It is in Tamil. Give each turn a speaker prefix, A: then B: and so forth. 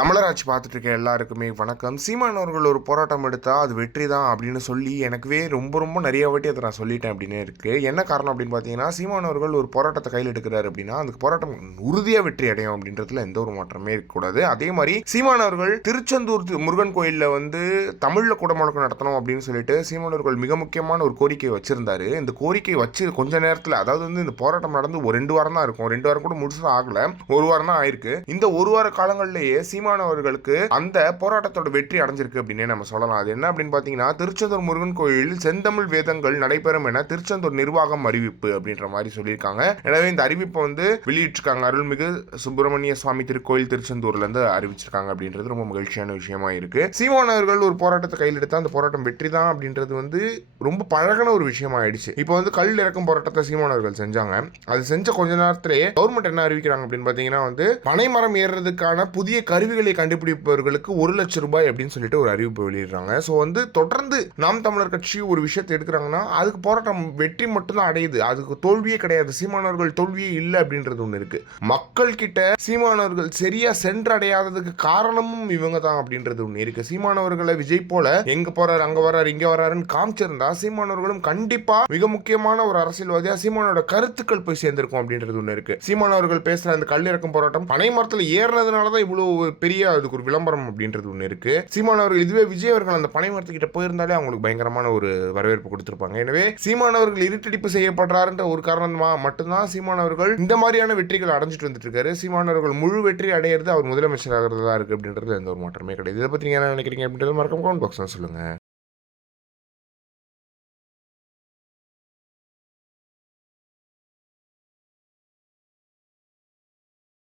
A: தமிழராட்சி பார்த்துட்டு இருக்க எல்லாருக்குமே வணக்கம். சீமான் அவர்கள் ஒரு போராட்டம் எடுத்தால் அது வெற்றி தான் அப்படின்னு சொல்லி எனக்குவே ரொம்ப ரொம்ப நிறைய வாட்டி அதை நான் சொல்லிட்டேன் அப்படின்னு இருக்குது என்ன காரணம் அப்படின்னு பார்த்தீங்கன்னா சீமான் அவர்கள் ஒரு போராட்டத்தை கையில் எடுக்கிறாரு அப்படின்னா அந்த போராட்டம் உறுதியாக வெற்றி அடையும் அப்படின்றதுல எந்த ஒரு மாற்றமே இருக்கக்கூடாது. அதே மாதிரி சீமான் அவர்கள் திருச்செந்தூர் முருகன் கோயிலில் வந்து தமிழில் குடமுழக்கம் நடத்தணும் அப்படின்னு சொல்லிட்டு சீமான் அவர்கள் மிக முக்கியமான ஒரு கோரிக்கை வச்சிருந்தாரு. இந்த கோரிக்கை வச்சு கொஞ்ச நேரத்தில் அதாவது வந்து இந்த போராட்டம் நடந்து ஒரு ரெண்டு வாரம் தான் இருக்கும். ரெண்டு வாரம் கூட முழுசா ஆகலை. ஒரு வாரம் தான் ஆயிருக்கு. இந்த ஒரு வார காலங்களிலேயே சீமான் அவர்களுக்கு அந்த போராட்டத்தோட வெற்றி அடைஞ்சிருக்கு அப்படின்னே நம்ம சொல்லலாம். அது என்ன அப்படின்னு பார்த்தீங்கன்னா திருச்செந்தூர் முருகன் கோயில் செந்தமிழ் வேதங்கள் நடைபெறும் என திருச்செந்தூர் நிர்வாகம் அறிவிப்பு அப்படின்ற மாதிரி சொல்லியிருக்காங்க. எனவே இந்த அறிவிப்பை வந்து வெளியிட்டிருக்காங்க அருள்மிகு சுப்பிரமணிய சுவாமி திருக்கோயில் திருச்செந்தூர்ல இருந்து அறிவிச்சிருக்காங்க அப்படின்றது ரொம்ப மகிழ்ச்சியான விஷயமா இருக்கு. சீமான் அவர்கள் ஒரு போராட்டத்தை கையில் எடுத்தா அந்த போராட்டம் வெற்றி தான் அப்படின்றது வந்து ரொம்ப பழகின ஒரு விஷயம் ஆயிடுச்சு. இப்போ வந்து கல் இறக்கும் போராட்டத்தை சீமான் அவர்கள் செஞ்சாங்க. அது செஞ்ச கொஞ்ச நேரத்திலேயே கவர்மெண்ட் என்ன அறிவிக்கிறாங்க அப்படின்னு பார்த்தீங்கன்னா வந்து பனைமரம் ஏறுறதுக்கான புதிய கருவிகள் கண்டுபிடிப்பவர்களுக்கு ஒரு லட்சம் ரூபாய் அப்படின்னு சொல்லிட்டு ஒரு அறிவிப்பு வெளியிடுறாங்க. ஸோ வந்து தொடர்ந்து நாம் தமிழர் கட்சி ஒரு விஷயத்தை எடுக்கிறாங்கன்னா அதுக்கு போராட்டம் வெற்றி மட்டும்தான் அடையுது. அதுக்கு தோல்வியே கிடையாது. சீமானவர்கள் தோல்வியே இல்லை அப்படின்றது ஒன்று இருக்கு. மக்கள் கிட்ட சீமானவர்கள் சரியா சென்றடையாததுக்கு காரணமும் இவங்க தான் அப்படின்றது ஒன்று இருக்கு. சீமானவர்களை விஜய் போல எங்க போறாரு அங்க வர்றாரு இங்க வர்றாருன்னு காமிச்சிருந்தா சீமானவர்களும் கண்டிப்பா மிக முக்கியமான ஒரு அரசியல்வாதியா சீமானோட கருத்துக்கள் போய் சேர்ந்திருக்கும் அப்படின்றது ஒன்று இருக்கு. சீமானவர்கள் பேசுற அந்த கல்லிறக்கும் போராட்டம் பனை மரத்தில் ஏறினதுனால தான் இவ்வளவு பெரிய அதுக்கு ஒரு விளம்பரம் அப்படின்றது ஒன்று இருக்கு. சீமானவர்கள் இதுவே விஜய் அவர்கள் அந்த பனைமரத்து கிட்ட போயிருந்தாலே அவங்களுக்கு பயங்கரமான ஒரு வரவேற்பு கொடுத்திருப்பாங்க. எனவே சீமானவர்கள் இருட்டடிப்பு செய்யப்படுறாருன்ற ஒரு காரணமா மட்டும்தான் சீமானவர்கள் இந்த மாதிரியான வெற்றிகள் அடைஞ்சிட்டு வந்துட்டு இருக்காரு. சீமானவர்கள் முழு வெற்றி அடையிறது அவர் முதலமைச்சராகிறதா இருக்கு அப்படின்றது எந்த ஒரு மாற்றமே கிடையாது. இதை பத்தி நீங்க என்ன நினைக்கிறீங்க அப்படின்றது மறக்காம கமெண்ட் பாக்ஸ் சொல்லுங்க.